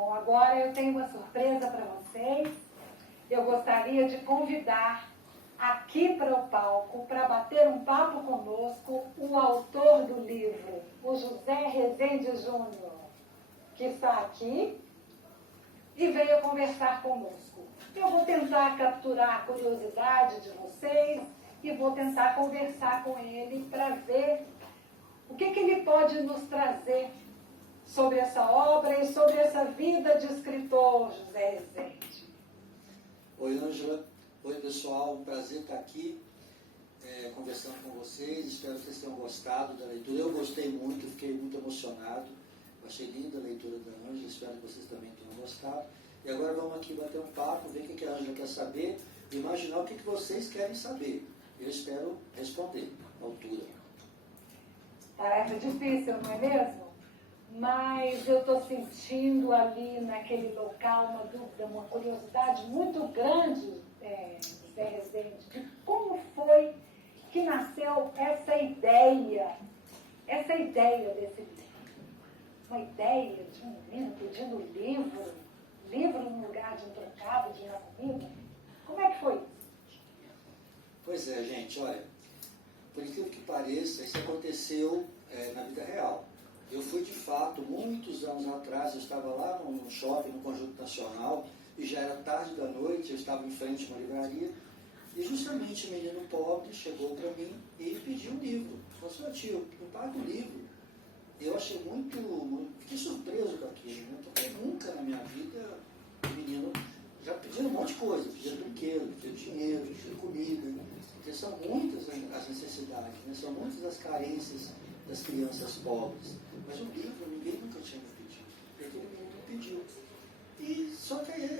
Bom, agora eu tenho uma surpresa para vocês. Eu gostaria de convidar aqui para o palco, para bater um papo conosco, o autor do livro, o José Rezende Júnior, que está aqui e veio conversar conosco. Eu vou tentar capturar a curiosidade de vocês e vou tentar conversar com ele para ver o que ele pode nos trazer sobre essa obra e sobre essa vida de escritor, José Rezende. Oi, Ângela. Oi, pessoal. Um prazer estar aqui conversando com vocês. Espero que vocês tenham gostado da leitura. Eu gostei muito, fiquei muito emocionado. Achei linda a leitura da Ângela. Espero que vocês também tenham gostado. E agora vamos aqui bater um papo, ver o que a Ângela quer saber e imaginar o que vocês querem saber. Eu espero responder à altura. Tarefa difícil, não é mesmo? Mas eu estou sentindo ali naquele local uma dúvida, uma curiosidade muito grande, José Rezende, de como foi que nasceu essa ideia desse livro. Uma ideia de um menino pedindo livro no lugar de um trocado, de uma comida. Como é que foi isso? Pois é, gente, olha, por incrível que pareça, isso aconteceu na vida real. Eu fui, de fato, muitos anos atrás, eu estava lá no shopping, no Conjunto Nacional, e já era tarde da noite, eu estava em frente a uma livraria, e justamente um menino pobre chegou para mim e pediu um livro. Falou assim: tio, me paga um livro. Eu achei fiquei surpreso com aquilo, né? Porque nunca na minha vida o menino já pediu um monte de coisa, pediu brinquedo, pediu dinheiro, pediu comida, né? Porque são muitas as necessidades, né? São muitas as carências das crianças pobres. Mas o livro ninguém nunca tinha me pedido. E aquele menino me pediu. E só que aí,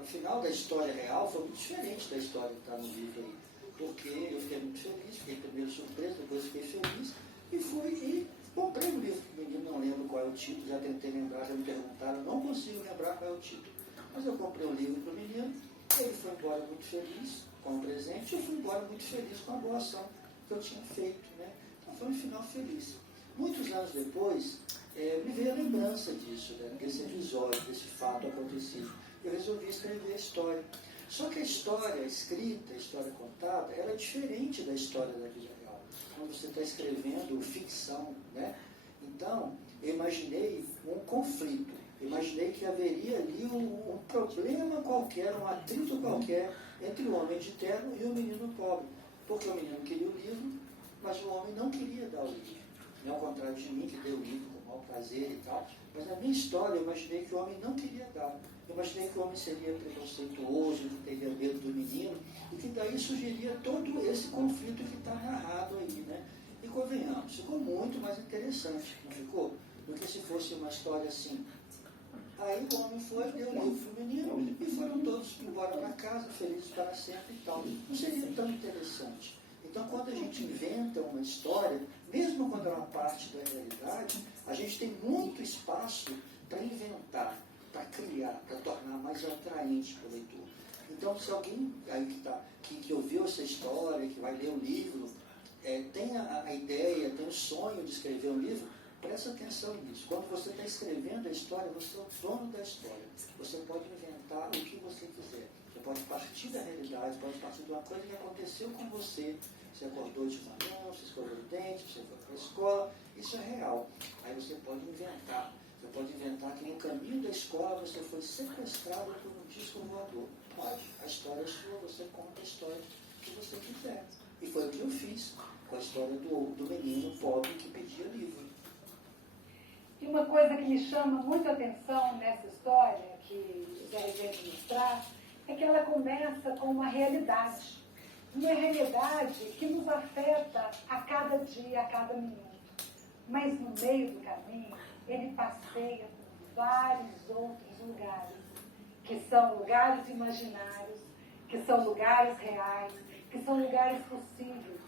o final da história real foi muito diferente da história que está no livro aí. Porque eu fiquei muito feliz, fiquei primeiro surpreso, depois fiquei feliz, e fui e comprei o livro do menino, não lembro qual é o título, já tentei lembrar, já me perguntaram, não consigo lembrar qual é o título. Mas eu comprei o livro para o menino, ele foi embora muito feliz com o presente, e eu fui embora muito feliz com a boa ação que eu tinha feito, né? Então foi um final feliz. Muitos anos depois, me veio a lembrança disso, né? Desse episódio, desse fato acontecido. Eu resolvi escrever a história. Só que a história escrita, a história contada, ela é diferente da história da vida real. Quando você está escrevendo ficção, né? Então, eu imaginei um conflito. Eu imaginei que haveria ali um problema qualquer, um atrito qualquer entre o homem de terno e o menino pobre. Porque o menino queria o livro, mas o homem não queria dar o livro. Não ao contrário de mim, que deu o livro com mau prazer e tal. Mas na minha história, eu imaginei que o homem não queria dar. Eu imaginei que o homem seria preconceituoso, que teria medo do menino, e que daí surgiria todo esse conflito que está narrado aí, né? E convenhamos, ficou muito mais interessante, não ficou? Do que se fosse uma história assim. Aí o homem foi, deu o livro para o menino, e foram todos embora para casa, felizes para sempre e tal. Não seria tão interessante. Então, quando a gente inventa uma história, mesmo quando é uma parte da realidade, a gente tem muito espaço para inventar, para criar, para tornar mais atraente para o leitor. Então, se alguém aí que ouviu essa história, que vai ler o livro, tem a ideia, tem o sonho de escrever um livro, presta atenção nisso. Quando você está escrevendo a história, você é o dono da história. Você pode inventar o que você quiser. Você pode partir da realidade, pode partir de uma coisa que aconteceu com você. Você acordou de manhã, você escovou o dente, você foi para a escola. Isso é real. Aí você pode inventar. Você pode inventar que no caminho da escola você foi sequestrado por um disco voador. Pode. A história é sua, você conta a história que você quiser. E foi o que eu fiz com a história do menino pobre que pedia livro. E uma coisa que me chama muita atenção nessa história que José Rezende nos traz é que ela começa com uma realidade que nos afeta a cada dia, a cada minuto. Mas no meio do caminho, ele passeia por vários outros lugares, que são lugares imaginários, que são lugares reais, que são lugares possíveis.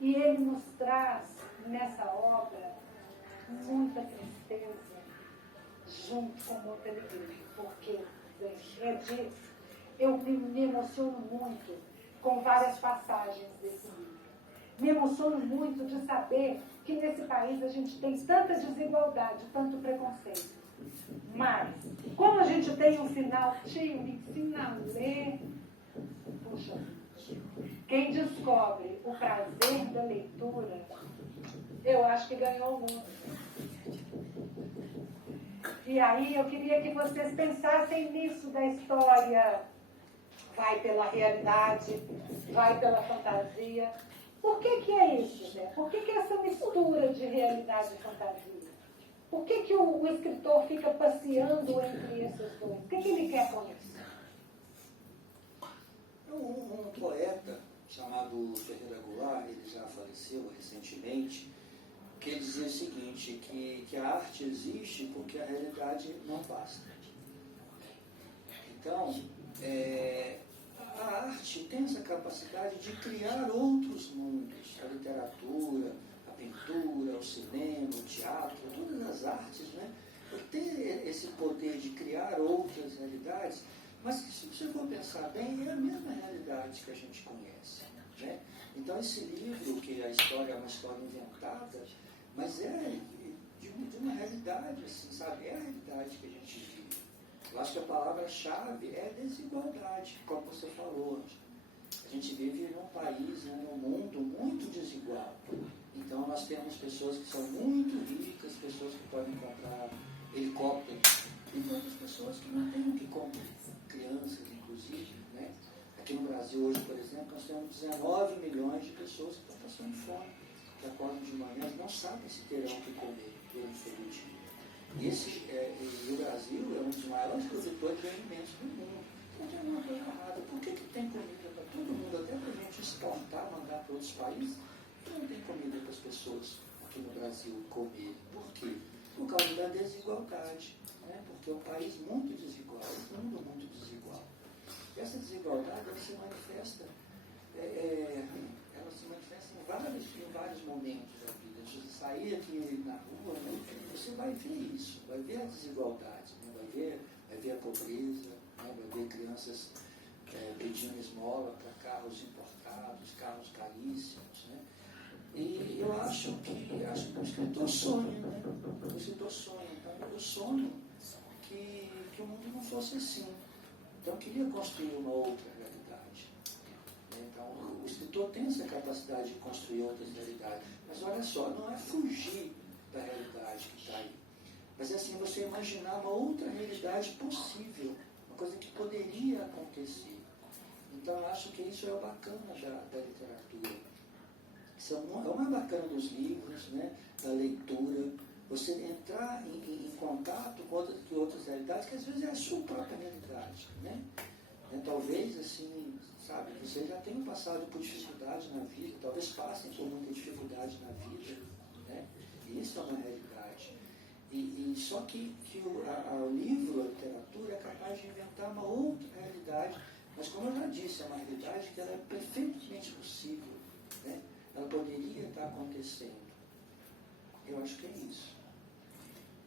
E ele nos traz nessa obra muita tristeza junto com muita alegria, porque eu me emociono muito com várias passagens desse livro. Me emociono muito de saber que nesse país a gente tem tanta desigualdade, tanto preconceito. Mas, como a gente tem um final, tio, me ensina a ler. Puxa, quem descobre o prazer da leitura, eu acho que ganhou o mundo. E aí eu queria que vocês pensassem nisso da história. Vai pela realidade, vai pela fantasia. Por que é isso, né? Por que é essa mistura de realidade e fantasia? Por que o escritor fica passeando entre esses dois? O que ele quer com isso? Um poeta chamado Ferreira Goulart, ele já faleceu recentemente, que ele dizia o seguinte, que a arte existe porque a realidade não basta. Então, a arte tem essa capacidade de criar outros mundos, a literatura, a pintura, o cinema, o teatro, todas as artes, né? Tem esse poder de criar outras realidades, mas se você for pensar bem, é a mesma realidade que a gente conhece, né? Então esse livro, que a história é uma história inventada, mas é de uma realidade, assim, sabe? É a realidade que a gente vive. Eu acho que a palavra-chave é desigualdade, como você falou. A gente vive num país, né, num mundo muito desigual. Então nós temos pessoas que são muito ricas, pessoas que podem comprar helicópteros, e outras pessoas que não têm o que comprar, crianças inclusive, né? Aqui no Brasil hoje, por exemplo, nós temos 19 milhões de pessoas que estão passando fome, que acordam de manhã e não sabem se terão o que comer durante todo o dia. E o Brasil é um dos maiores produtores de alimentos do mundo. Então tem alguma coisa errada. Por que tem comida para todo mundo, até para a gente exportar, mandar para outros países, e não tem comida para as pessoas aqui no Brasil comer? Por quê? Por causa da desigualdade, né? Porque é um país muito desigual, um mundo muito desigual. E essa desigualdade ela se manifesta, em vários momentos da vida. Se você sair aqui na rua, né, você vai ver isso, vai ver a desigualdade, né? vai ver a pobreza, né? Vai ver crianças pedindo esmola para carros importados, carros caríssimos, né? E eu acho que o escritor sonha, né? O escritor sonha. Então, eu sonho que o mundo não fosse assim. Então, eu queria construir uma outra realidade. Então, o escritor tem essa capacidade de construir outras realidades. Mas, olha só, não é fugir da realidade que está aí. Mas é assim, você imaginar uma outra realidade possível, uma coisa que poderia acontecer. Então, eu acho que isso é o bacana da literatura. Isso é o mais bacana dos livros, né, da leitura, você entrar em contato com outras realidades, que às vezes é a sua própria realidade, né? Talvez, assim, sabe, vocês já tenham passado por dificuldade na vida, talvez passem por muita dificuldade na vida, né? E isso é uma realidade. E só que o livro, a literatura, é capaz de inventar uma outra realidade, mas como eu já disse, é uma realidade que ela é perfeitamente possível, né? Ela poderia estar acontecendo. Eu acho que é isso.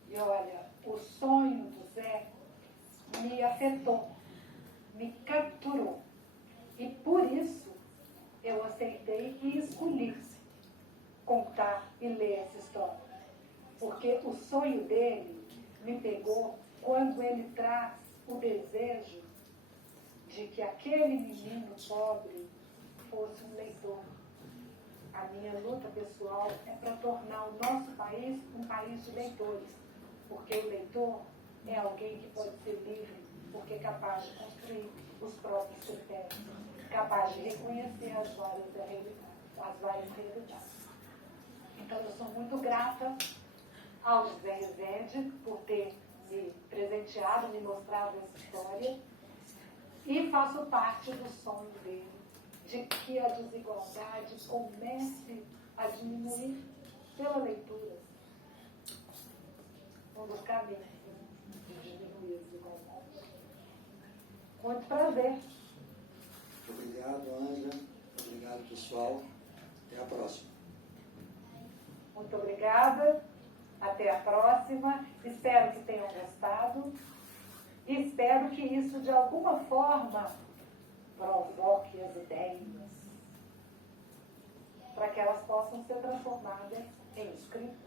E olha, o sonho do Zé me afetou, me capturou. E por isso eu aceitei e escolhi contar e ler essa história. Porque o sonho dele me pegou quando ele traz o desejo de que aquele menino pobre fosse um leitor. A minha luta pessoal é para tornar o nosso país um país de leitores, porque o leitor é alguém que pode ser livre, porque é capaz de construir os próprios critérios, capaz de reconhecer as várias realidades. Então eu sou muito grata ao José Rezende por ter me presenteado, me mostrado essa história, e faço parte do sonho dele, de que a desigualdade comece a diminuir pela leitura. Um dos caminhos de diminuir a desigualdade. Muito prazer. Obrigado, Ângela. Obrigado, pessoal. Até a próxima. Muito obrigada. Até a próxima. Espero que tenham gostado. E espero que isso, de alguma forma, provoque as ideias para que elas possam ser transformadas em escrita.